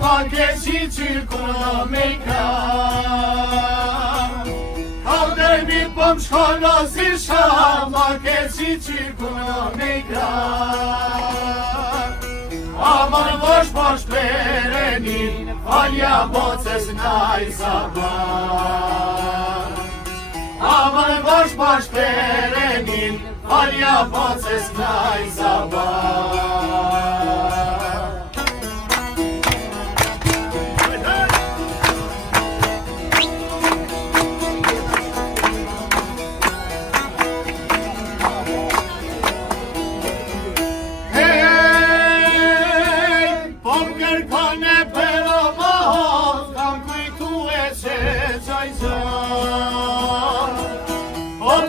ma ke si qyrkuna me i kram. Kalder vit po m'shkona si sham, ma ke si qyrkuna me i kram. Aman vosh po shperenin, falja boces naj saban. Aman vosh po shperenin, falja boces naj saban.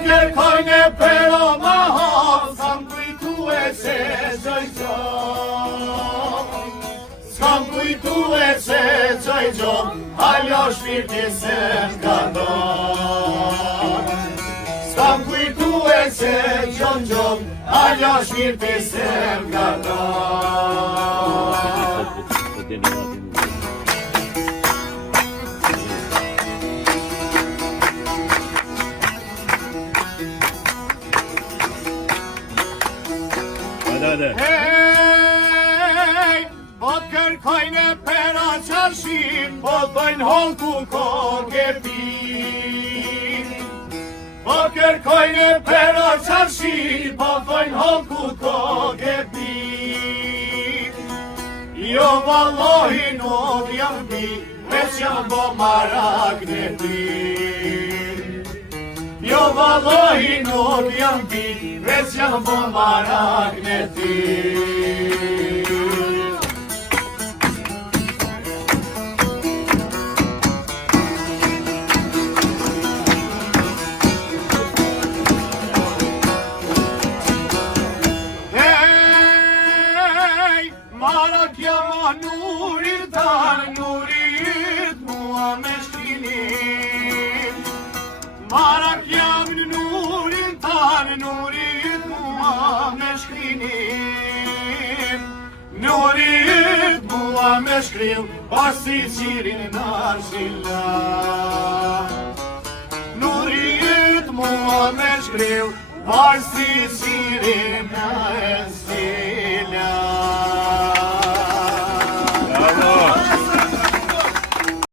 Kërkojnë pero ma hap, s'kam kujtu e se gjoj gjom. S'kam kujtu e se gjoj gjom, haljo shpirti se m'ka don. S'kam kujtu e se gjom gjom, haljo shpirti se m'ka don. Hej, po kërkojnë pera qarshim, po dojnë holku koke pin. Po kërkojnë pera qarshim, po dojnë holku koke pin. Jo vallohi nuk jam bi, veç jam bo marak në pin. Jo vallohi nuk jam bi, veç jam bo marak në pin. Hej, marak jam a nurit tan, nurit mua me shkinin. Marak jam në nurin tanë, nurit mua me shkrinim. Nurit mua me shkrim, pasi qirin në arshilla. Nurit mua me shkrim, pasi qirin në arshilla.